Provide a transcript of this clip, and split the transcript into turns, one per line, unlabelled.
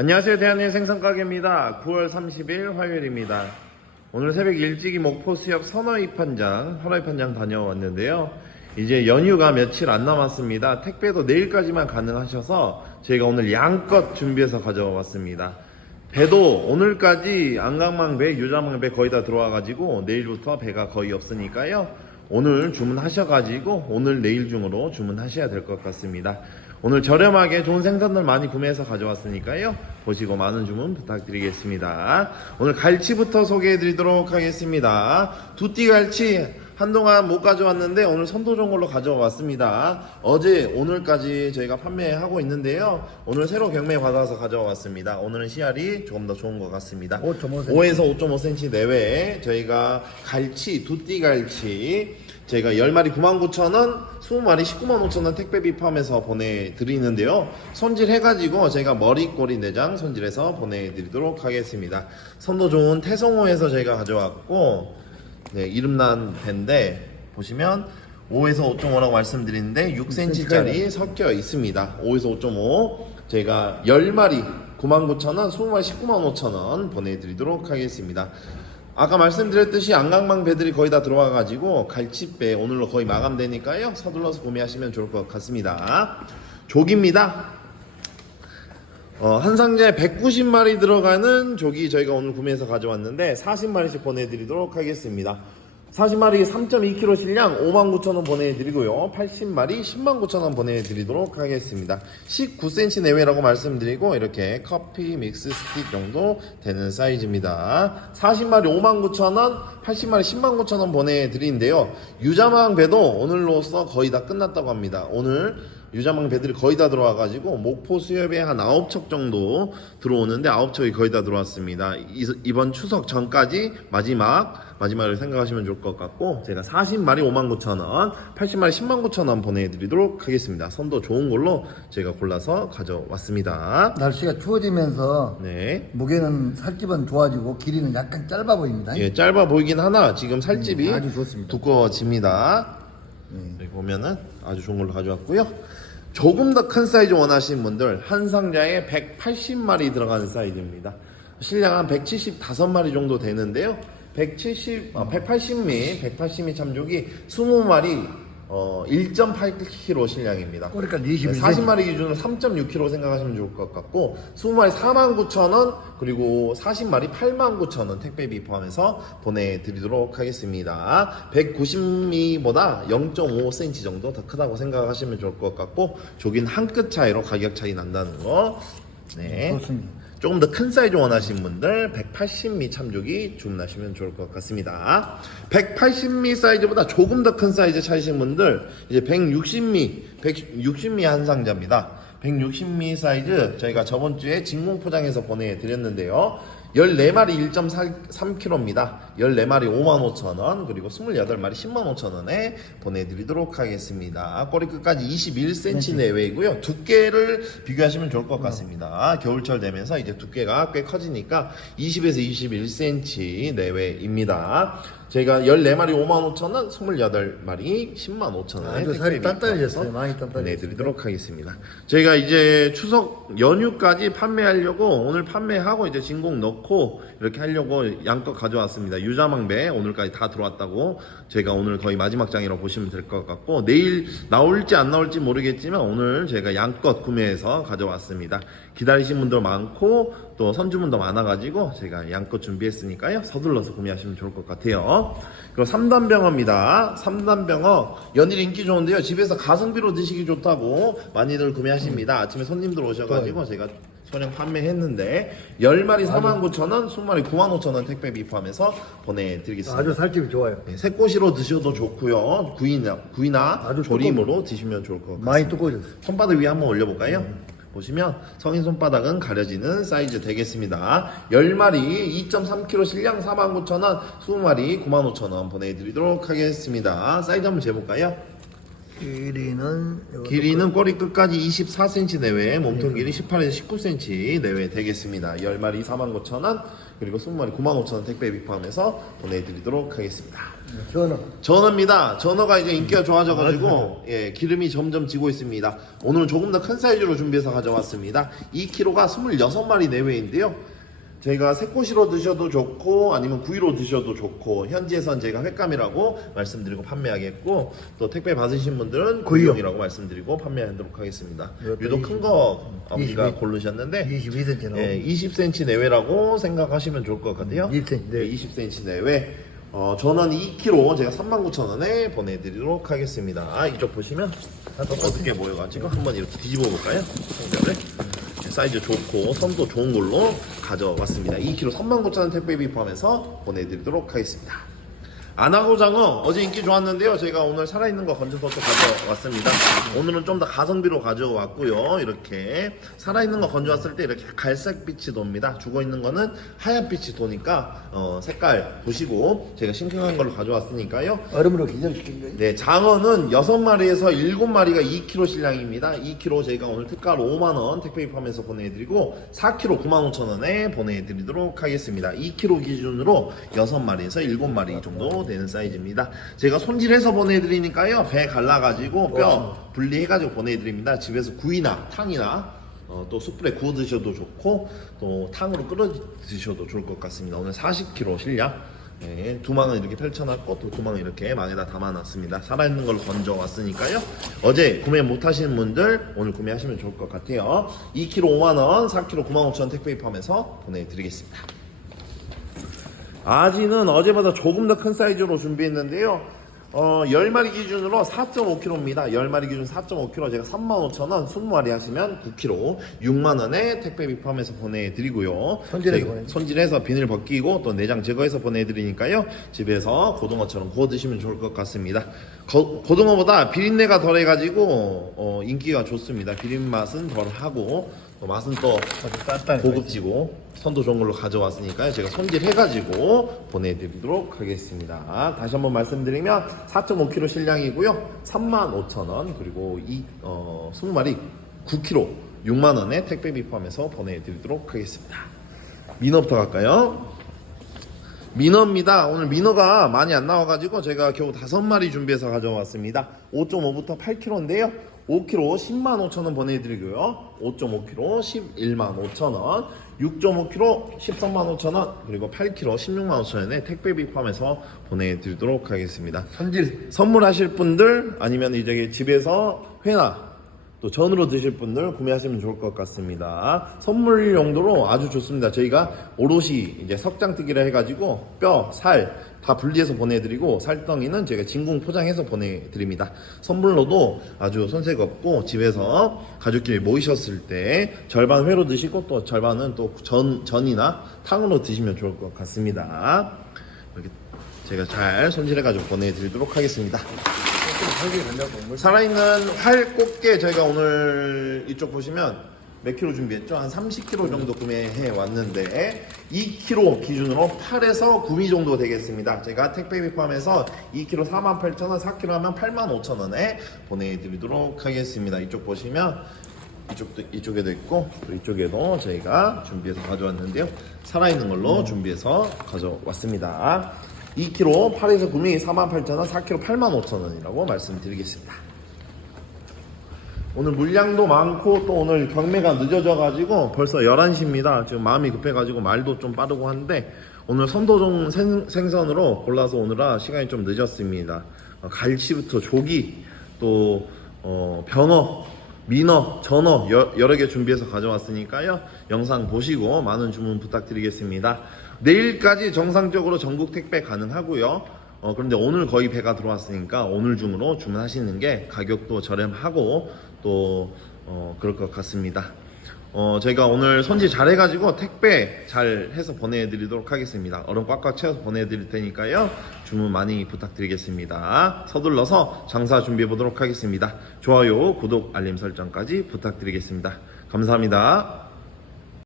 안녕하세요. 대한민국 생선가게입니다. 9월 30일 화요일입니다. 오늘 새벽 일찍이 목포 수협 선어입 판장, 화로입 판장 다녀왔는데요. 이제 연휴가 며칠 안 남았습니다. 택배도 내일까지만 가능하셔서 저희가 오늘 양껏 준비해서 가져와 봤습니다. 배도 오늘까지 안강망 배, 유자망 배 거의 다 들어와가지고 내일부터 배가 거의 없으니까요. 오늘 주문하셔가지고 오늘 내일 중으로 주문하셔야 될 것 같습니다. 오늘 저렴하게 좋은 생선들 많이 구매해서 가져왔으니까요. 보시고 많은 주문 부탁드리겠습니다. 오늘 갈치부터 소개해 드리도록 하겠습니다. 두띠 갈치 한동안 못 가져왔는데 오늘 선도 좋은 걸로 가져왔습니다. 어제 오늘까지 저희가 판매하고 있는데요. 오늘 새로 경매 받아서 가져왔습니다. 오늘은 씨알이 조금 더 좋은 것 같습니다.
5.5
5에서 5.5cm 내외에 저희가 갈치, 두띠 갈치 저희가 10마리 99,000원, 20마리 195,000원 택배비 포함해서 보내드리는데요. 손질해가지고 저희가 머리, 꼬리, 내장 손질해서 보내드리도록 하겠습니다. 선도 좋은 태성호에서 저희가 가져왔고 네, 이름난 배인데 보시면 5에서 5.5라고 말씀드리는데 6cm짜리 섞여 있습니다. 5에서 5.5 저희가 10마리 99,000원, 20마리 195,000원 보내드리도록 하겠습니다. 아까 말씀드렸듯이 안강망 배들이 거의 다 들어와가지고 갈치배 오늘로 거의 마감되니까요. 서둘러서 구매하시면 좋을 것 같습니다. 조기입니다. 어, 한 상자에 190마리 들어가는 조기 저희가 오늘 구매해서 가져왔는데 40마리씩 보내드리도록 하겠습니다. 40마리 3.2kg 실량 59,000원 보내드리고요. 80마리 109,000원 보내드리도록 하겠습니다. 19cm 내외라고 말씀드리고 이렇게 커피 믹스 스틱 정도 되는 사이즈입니다. 40마리 59,000원, 80마리 109,000원 보내드리는데요. 유자망 배도 오늘로써 거의 다 끝났다고 합니다. 오늘 유자망 배들이 거의 다 들어와가지고 목포 수협에 한 9척 정도 들어오는데 9척이 거의 다 들어왔습니다. 이, 이번 추석 전까지 마지막 마지막을 생각하시면 좋을 것 같고 제가 40마리 59,000원 80마리 109,000원 보내드리도록 하겠습니다. 선도 좋은 걸로 제가 골라서 가져왔습니다.
날씨가 추워지면서
네.
무게는 살집은 좋아지고 길이는 약간 짧아 보입니다.
예, 짧아 보이긴 하나 지금 살집이
음, 아주 좋습니다.
두꺼워집니다.
네.
여기 보면은 아주 좋은 걸로 가져왔고요. 조금 더 큰 사이즈 원하시는 분들 한 상자에 180마리 들어가는 사이즈입니다. 실량 한 175마리 정도 되는데요. 170, 어, 180미, 180미 참조기 20마리 어, 1.8kg 실량입니다. 네,
21cm.
40마리 기준으로 3.6kg 생각하시면 좋을 것 같고 20마리 49,000원 그리고 40마리 89,000원 택배비 포함해서 보내드리도록 하겠습니다 190미보다 0.5cm 정도 더 크다고 생각하시면 좋을 것 같고 조긴 한 끗 차이로 가격 차이 난다는 거 네.
좋습니다.
조금 더 큰 사이즈 원하시는 분들 180미 참조기 주문하시면 좋을 것 같습니다. 180미 사이즈보다 조금 더 큰 사이즈 찾으신 분들 이제 160미, 160미 한 상자입니다. 160미 사이즈 저희가 저번 주에 진공 포장해서 보내드렸는데요. 14마리 1.3kg입니다. 14마리 55,000원, 그리고 28마리 105,000원에 보내드리도록 하겠습니다. 꼬리 끝까지 21cm 내외이고요. 두께를 비교하시면 좋을 것 같습니다. 겨울철 되면서 이제 두께가 꽤 커지니까 20에서 21cm 내외입니다. 저희가 14마리 55,000원, 28마리 105,000원에
아주 살이 단단해졌어요. 많이 단단해졌어요.
보내드리도록 하겠습니다. 저희가 이제 추석 연휴까지 판매하려고 오늘 판매하고 이제 진공 넣고 이렇게 하려고 양껏 가져왔습니다. 유자망배 오늘까지 다 들어왔다고 저희가 오늘 거의 마지막 장이라고 보시면 될 것 같고 내일 나올지 안 나올지 모르겠지만 오늘 제가 양껏 구매해서 가져왔습니다. 기다리신 분도 많고 또 선주문도 많아가지고 제가 양껏 준비했으니까요. 서둘러서 구매하시면 좋을 것 같아요. 그리고 3단 병어입니다. 3단 병어 연일 인기 좋은데요. 집에서 가성비로 드시기 좋다고 많이들 구매하십니다. 아침에 손님들 오셔가지고 제가 소량 판매했는데 10마리 49,000원, 20마리 95,000원 택배비 포함해서 보내드리겠습니다.
아주 살집이 좋아요.
네, 새꼬시로 드셔도 좋고요. 구이나, 구이나
아주
조림으로 드시면 좋을 것 같습니다.
많이 두꺼워졌어요.
손바닥 위에 한번 올려볼까요? 보시면 성인 손바닥은 가려지는 사이즈 되겠습니다. 10마리 2.3kg 실량 49,000원, 20마리 95,000원 보내드리도록 하겠습니다. 사이즈 한번 재볼까요?
길이는
길이는 꼬리 끝까지 24cm 내외, 몸통 길이 18에서 19cm 내외 되겠습니다. 10마리 49,000원, 그리고 20마리 95,000원 택배비 포함해서 보내드리도록 하겠습니다.
그 전어
전어입니다. 전어가 이제 인기가 좋아져가지고 예, 기름이 점점 지고 있습니다. 오늘은 조금 더 큰 사이즈로 준비해서 가져왔습니다. 2kg가 26마리 내외인데요. 저희가 새꼬시로 드셔도 좋고 아니면 구이로 드셔도 좋고 현지에선 제가 횟감이라고 말씀드리고 판매하겠고 또 택배 받으신 분들은
구이요.
구이용이라고 말씀드리고 판매하도록 하겠습니다.
이것도
유독 큰거 아버지가
22.
고르셨는데
22cm 나오고
예, 20cm 내외라고 생각하시면 좋을 것 같아요.
20cm
네,
네.
20cm 내외. 어, 전원 2kg 제가 39,000원에 보내드리도록 하겠습니다. 아, 이쪽 보시면 어떻게 보여가지고 한번 이렇게 뒤집어 볼까요? 네, 사이즈 좋고 선도 좋은 걸로 가져왔습니다. 2kg 39,000원 택배비 포함해서 보내드리도록 하겠습니다. 안하고장어 어제 인기 좋았는데요. 저희가 오늘 살아있는 거 건져서 또 가져왔습니다. 오늘은 좀 더 가성비로 가져왔고요. 이렇게 살아있는 거 건져왔을 때 이렇게 갈색 빛이 돕니다. 죽어있는 거는 하얀 빛이 도니까 어, 색깔 보시고 제가 싱싱한 걸로 가져왔으니까요.
얼음으로 기절시킨 거예요.
네, 장어는 6마리에서 7마리가 2kg 실량입니다. 2kg 저희가 오늘 특가로 5만원 택배 입하면서 보내드리고 4kg 95,000원에 보내드리도록 하겠습니다. 2kg 기준으로 6마리에서 7마리 정도 되는 사이즈입니다. 제가 손질해서 보내드리니까요. 배 갈라가지고 뼈 분리해가지고 보내드립니다. 집에서 구이나 탕이나 어, 또 숯불에 구워 드셔도 좋고 또 탕으로 끓여 드셔도 좋을 것 같습니다. 오늘 40kg 실량 네, 두망은 이렇게 펼쳐놨고 또 두망은 이렇게 망에다 담아놨습니다. 살아있는 걸로 건져 왔으니까요. 어제 구매 못하시는 분들 오늘 구매하시면 좋을 것 같아요. 2kg 5만 원, 4kg 95,000원 택배 입하면서 보내드리겠습니다. 아지는 어제보다 조금 더 큰 사이즈로 준비했는데요. 어, 10마리 기준으로 4.5kg입니다. 10마리 기준 4.5kg 제가 35,000원, 20마리 하시면 9kg, 6만원에 택배비 포함해서 보내드리고요.
손질해서 보내드립니다.
손질해서 비닐 벗기고 또 내장 제거해서 보내드리니까요. 집에서 고등어처럼 구워 드시면 좋을 것 같습니다. 거- 고등어보다 비린내가 덜해가지고 어, 인기가 좋습니다. 비린 맛은 덜하고 또 맛은 또
아주.
고급지고 선도 좋은 걸로 가져왔으니까요. 제가 손질해가지고 보내드리도록 하겠습니다. 다시 한번 말씀드리면 4.5kg 실량이고요. 35,000원 그리고 이 어, 20마리 9kg 6만원에 택배비 포함해서 보내드리도록 하겠습니다. 민어부터 갈까요? 민어입니다. 오늘 민어가 많이 안 나와가지고 제가 겨우 다섯 마리 준비해서 가져왔습니다. 5.5부터 8kg인데요. 5kg 10만 5천 원 보내드리고요. 5.5kg 11만 5천 원, 6.5kg 13만 5천 원, 그리고 8kg 16만 5천 원에 택배비 포함해서 보내드리도록 하겠습니다.
손질
선물하실 분들 아니면 이제 집에서 회나 또 전으로 드실 분들 구매하시면 좋을 것 같습니다. 선물 용도로 아주 좋습니다. 저희가 오롯이 이제 석장뜨기를 해가지고 뼈, 살 다 분리해서 보내드리고 살덩이는 제가 진공 포장해서 보내드립니다. 선물로도 아주 손색 없고 집에서 가족끼리 모이셨을 때 절반 회로 드시고 또 절반은 또 전, 전이나 탕으로 드시면 좋을 것 같습니다. 이렇게 제가 잘 손질해가지고 보내드리도록 하겠습니다. 살아있는 활 꽃게 저희가 오늘 이쪽 보시면 몇 킬로 준비했죠? 한 30킬로 정도 구매해 왔는데 2킬로 기준으로 8에서 9미 정도 되겠습니다. 제가 택배비 포함해서 2킬로 48,000원, 4킬로 하면 85,000원에 보내드리도록 하겠습니다. 이쪽 보시면 이쪽도 이쪽에도 있고 또 이쪽에도 저희가 준비해서 가져왔는데요. 살아있는 걸로 준비해서 가져왔습니다. 2kg 8에서 9미 48,000원, 4kg 85,000원이라고 말씀드리겠습니다. 오늘 물량도 많고 또 오늘 경매가 늦어져 가지고 벌써 11시입니다. 지금 마음이 급해 가지고 말도 좀 빠르고 한데 오늘 선도종 생, 생선으로 골라서 오느라 시간이 좀 늦었습니다. 어, 갈치부터 조기 또 어, 병어 민어, 전어 여, 여러 개 준비해서 가져왔으니까요. 영상 보시고 많은 주문 부탁드리겠습니다. 내일까지 정상적으로 전국 택배 가능하고요. 어, 그런데 오늘 거의 배가 들어왔으니까 오늘 중으로 주문하시는 게 가격도 저렴하고 또 어, 그럴 것 같습니다. 어, 저희가 오늘 손질 잘 해가지고 택배 잘 해서 보내드리도록 하겠습니다. 얼음 꽉꽉 채워서 보내드릴 테니까요. 주문 많이 부탁드리겠습니다. 서둘러서 장사 준비해 보도록 하겠습니다. 좋아요, 구독, 알림 설정까지 부탁드리겠습니다. 감사합니다.